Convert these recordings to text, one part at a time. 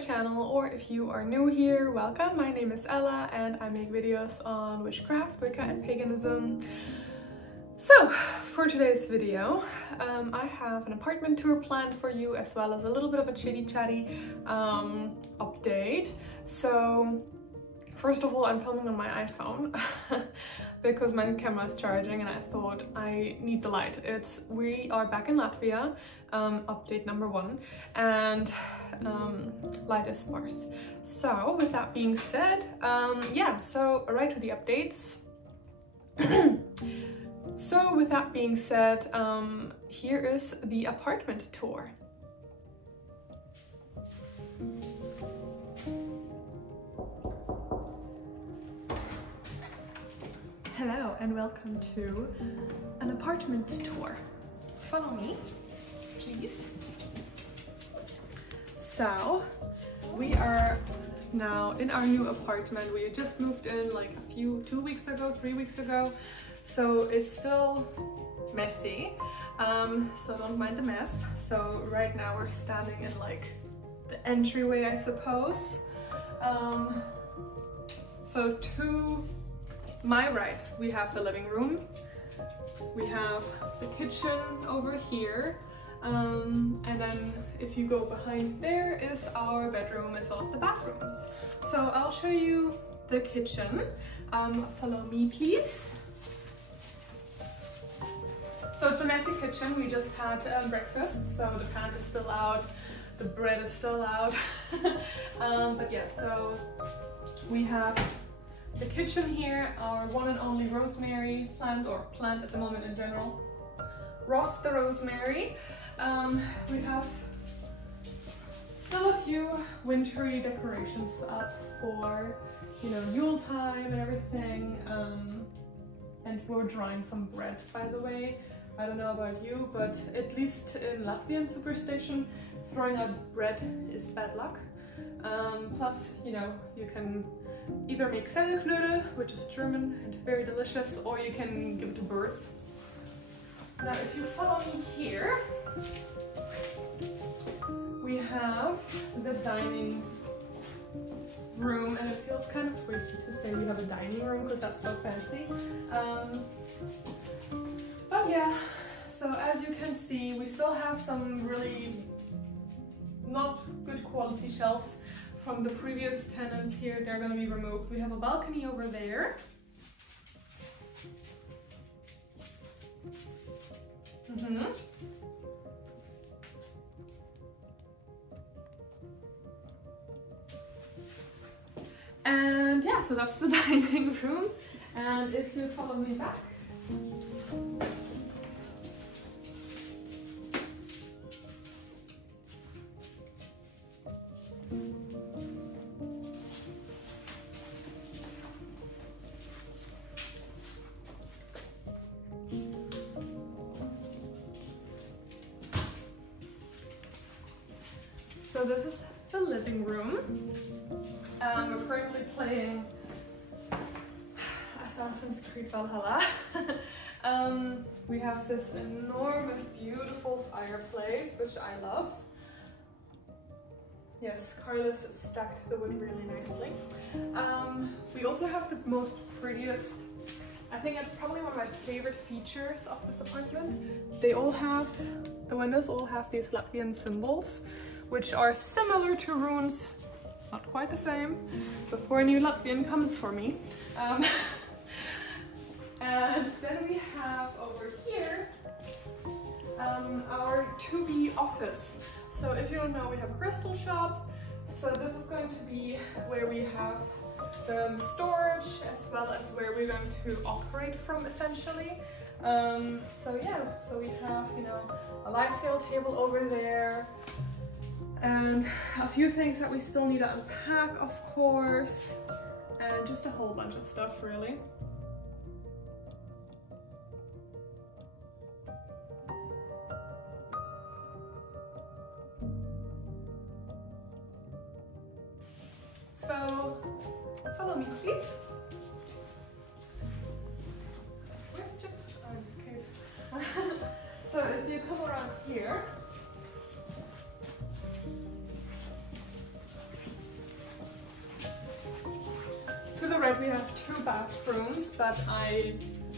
channel, or if you are new here, welcome. My name is Ella and I make videos on witchcraft, Wicca and paganism. So for today's video, I have an apartment tour planned for you, as well as a little bit of a chitty chatty update. So first of all, I'm filming on my iPhone because my camera is charging and I thought I need the light. We are back in Latvia, update number 1, and light is sparse. So with that being said, yeah, so right to the updates. So with that being said, here is the apartment tour. Hello and welcome to an apartment tour. Follow me, please. So we are now in our new apartment. We just moved in like 3 weeks ago. So it's still messy, so don't mind the mess. So right now we're standing in like the entryway, I suppose. So to my right, we have the living room. We have the kitchen over here. And then if you go behind there is our bedroom as well as the bathrooms. So I'll show you the kitchen. Follow me, please. So it's a messy kitchen. We just had breakfast, so the pan is still out, the bread is still out. But yeah, so we have the kitchen here, our one and only rosemary plant, or plant at the moment in general, Ross the rosemary. We have still a few wintry decorations up for, you know, Yule time and everything. And we're drying some bread, by the way. I don't know about you, but at least in Latvian superstition, throwing out bread is bad luck. Plus, you know, you can either make Semmelknödel, which is German and very delicious, or you can give it to birds. Now, if you follow me here, we have the dining room, and it feels kind of freaky to say we have a dining room because that's so fancy. But yeah, so as you can see, we still have some really not good quality shelves from the previous tenants here. They're going to be removed. We have a balcony over there. And yeah, so that's the dining room. And if you follow me back, so this is the living room. We're currently playing Assassin's Creed Valhalla. We have this enormous, beautiful fireplace, which I love. Yes, Carlos stacked the wood really nicely. We also have the most prettiest, I think it's probably one of my favorite features of this apartment. The windows all have these Latvian symbols, which are similar to runes, not quite the same, before a new Latvian comes for me. And then we have over here our to-be office. So if you don't know, we have a crystal shop. So this is going to be where we have the storage, as well as where we're going to operate from, essentially. So yeah, so we have, you know, a lifestyle table over there, and a few things that we still need to unpack, of course, and just a whole bunch of stuff, really. So follow me, please. Where's Chip? Oh, in this cave. So if you come around here, To the right we have 2 bathrooms, but I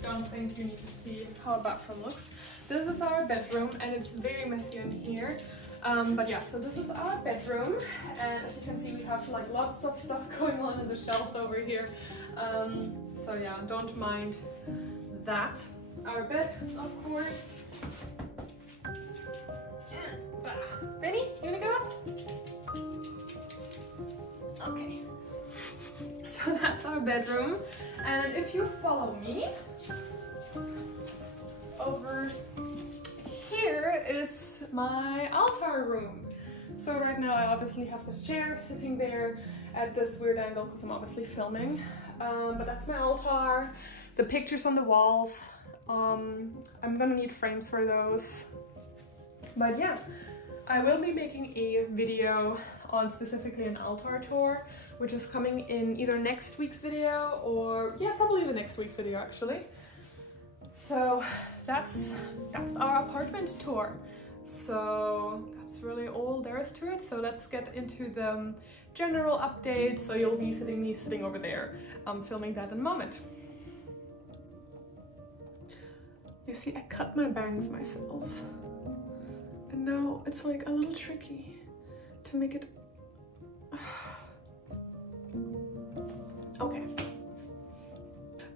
don't think you need to see how a bathroom looks. This is our bedroom and it's very messy in here. But yeah, so this is our bedroom, and as you can see we have like lots of stuff going on in the shelves over here. So yeah, don't mind that. Our bed, of course. Ready? You wanna go? Okay. So that's our bedroom, and if you follow me, over here is my altar room. So right now I obviously have this chair sitting there at this weird angle because I'm obviously filming, but that's my altar. The pictures on the walls, I'm gonna need frames for those. But yeah, I will be making a video on specifically an altar tour, which is coming in either next week's video or, yeah, probably the next week's video actually. So that's our apartment tour. So that's really all there is to it. So let's get into the general update. So you'll be me sitting over there, filming that in a moment. You see, I cut my bangs myself. And now it's like a little tricky to make it. Okay.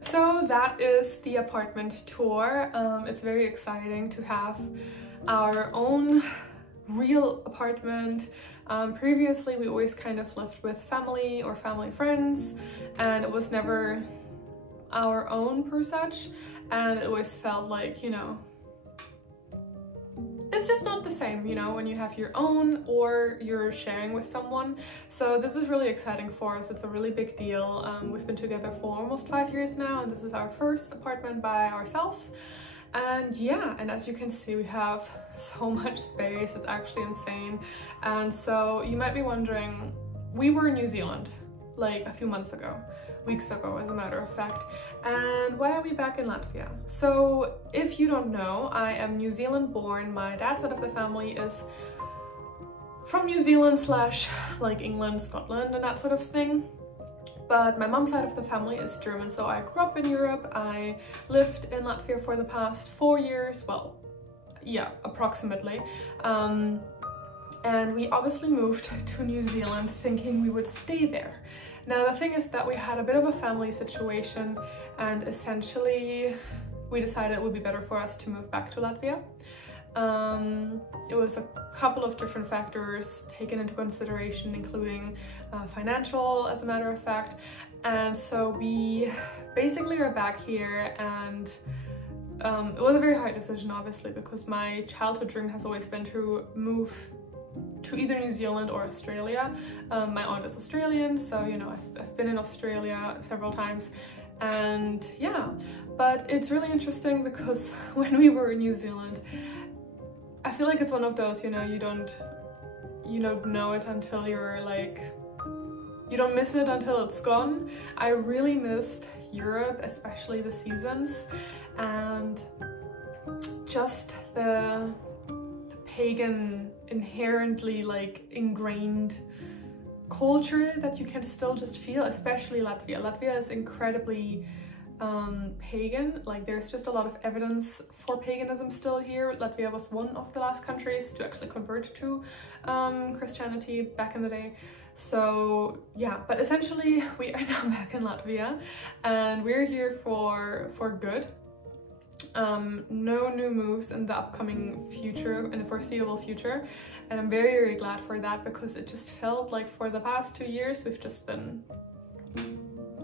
So that is the apartment tour. It's very exciting to have our own real apartment. Previously we always kind of lived with family or family friends, and it was never our own per such, and it always felt like, you know, it's just not the same, you know, when you have your own or you're sharing with someone. So this is really exciting for us. It's a really big deal. We've been together for almost 5 years now, and this is our first apartment by ourselves. And yeah, and as you can see, we have so much space. It's actually insane. And so you might be wondering, we were in New Zealand like a few months ago, weeks ago as a matter of fact, and why are we back in Latvia? So if you don't know, I am New Zealand born. My dad's side of the family is from New Zealand / like England, Scotland and that sort of thing, but my mom's side of the family is German. So I grew up in Europe. I lived in Latvia for the past 4 years, well, yeah, approximately. And we obviously moved to New Zealand thinking we would stay there. Now the thing is that we had a bit of a family situation, and essentially we decided it would be better for us to move back to Latvia. It was a couple of different factors taken into consideration, including financial, as a matter of fact. And so we basically are back here, and it was a very hard decision, obviously, because my childhood dream has always been to move to either New Zealand or Australia. My aunt is Australian, so you know, I've been in Australia several times, and yeah, but it's really interesting because when we were in New Zealand, I feel like it's one of those, you know, you don't know it until you're like, you don't miss it until it's gone. I really missed Europe, especially the seasons, and just the pagan, inherently like ingrained culture that you can still just feel, especially Latvia. Latvia is incredibly pagan. Like, there's just a lot of evidence for paganism still here. Latvia was one of the last countries to actually convert to Christianity back in the day. So yeah, but essentially we are now back in Latvia, and we're here for good. No new moves in the upcoming future, in the foreseeable future, and I'm very, very glad for that, because it just felt like for the past 2 years we've just been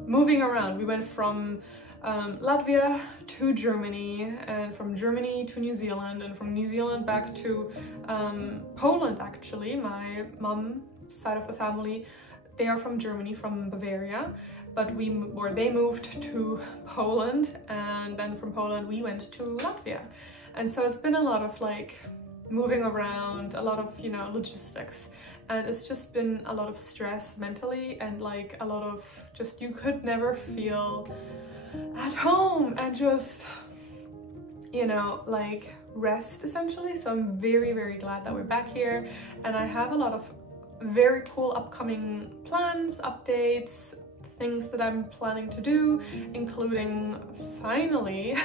moving around. We went from Latvia to Germany, and from Germany to New Zealand, and from New Zealand back to Poland. Actually, my mom's side of the family, they are from Germany, from Bavaria, but they moved to Poland, and then from Poland we went to Latvia. And so it's been a lot of like moving around, a lot of, you know, logistics, and it's just been a lot of stress mentally, and like a lot of just, you could never feel at home and just, you know, like rest essentially. So I'm very, very glad that we're back here, and I have a lot of very cool upcoming plans, updates, things that I'm planning to do, including finally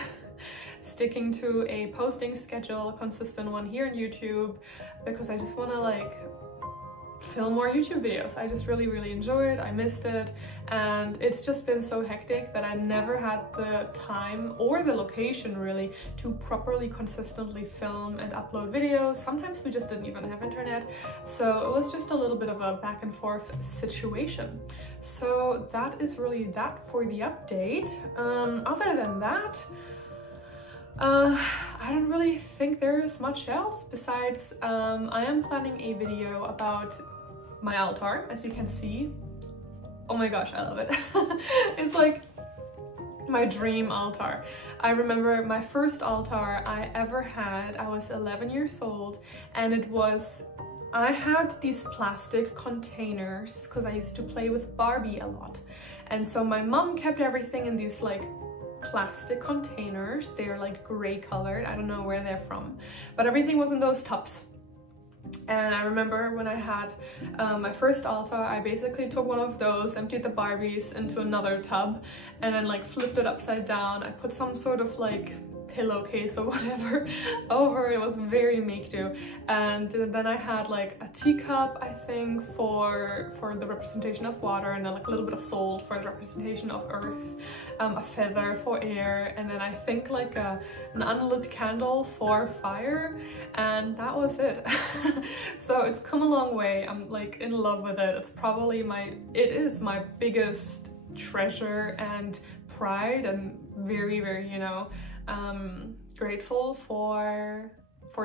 sticking to a posting schedule, a consistent one here on YouTube, because I just want to like film more YouTube videos. I just really enjoy it. I missed it, and it's just been so hectic that I never had the time or the location really to properly consistently film and upload videos. Sometimes we just didn't even have internet, so it was just a little bit of a back and forth situation. So that is really that for the update. Other than that, I don't really think there's much else besides I am planning a video about my altar, as you can see. Oh my gosh, I love it. It's like my dream altar. I remember my first altar I ever had, I was 11 years old, and I had these plastic containers because I used to play with Barbie a lot. And so my mom kept everything in these like plastic containers. They're like gray colored. I don't know where they're from, but everything was in those tubs. And I remember when I had my first altar, I basically took one of those, emptied the Barbies into another tub, and then like flipped it upside down. I put some sort of like pillowcase or whatever over. It was very make-do. And then I had like a teacup, I think, for the representation of water, and then like a little bit of salt for the representation of earth, a feather for air, and then I think like an unlit candle for fire, and that was it. So it's come a long way. I'm like in love with it. It's probably it is my biggest treasure and pride, and very, you know, grateful for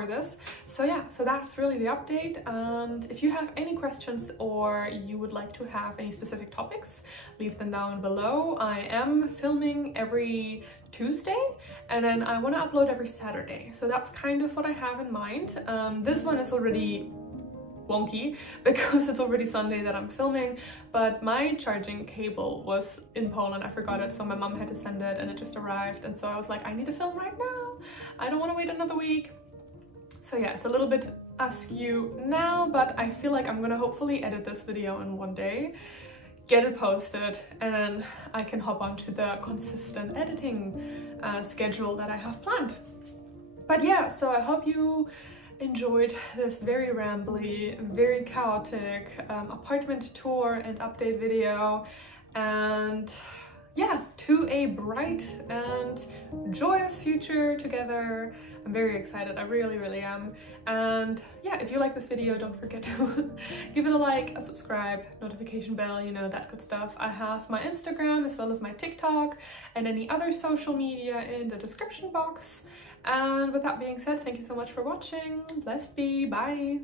this. So yeah, so that's really the update. And if you have any questions or you would like to have any specific topics, leave them down below. I am filming every Tuesday, and then I want to upload every Saturday, so that's kind of what I have in mind. This one is already wonky because it's already Sunday that I'm filming, but my charging cable was in Poland. I forgot it, so my mom had to send it, and it just arrived, and so I was like, I need to film right now. I don't want to wait another week. So yeah, it's a little bit askew now, but I feel like I'm gonna hopefully edit this video in one day, get it posted, and then I can hop onto the consistent editing schedule that I have planned. But yeah, so I hope you enjoyed this very rambly, very chaotic apartment tour and update video, and yeah, to a bright and joyous future together. I'm very excited, I really am. And yeah, if you like this video, don't forget to give it a like, a subscribe, notification bell, you know, that good stuff. I have my Instagram as well as my TikTok and any other social media in the description box. And with that being said, thank you so much for watching. Blessed be, bye.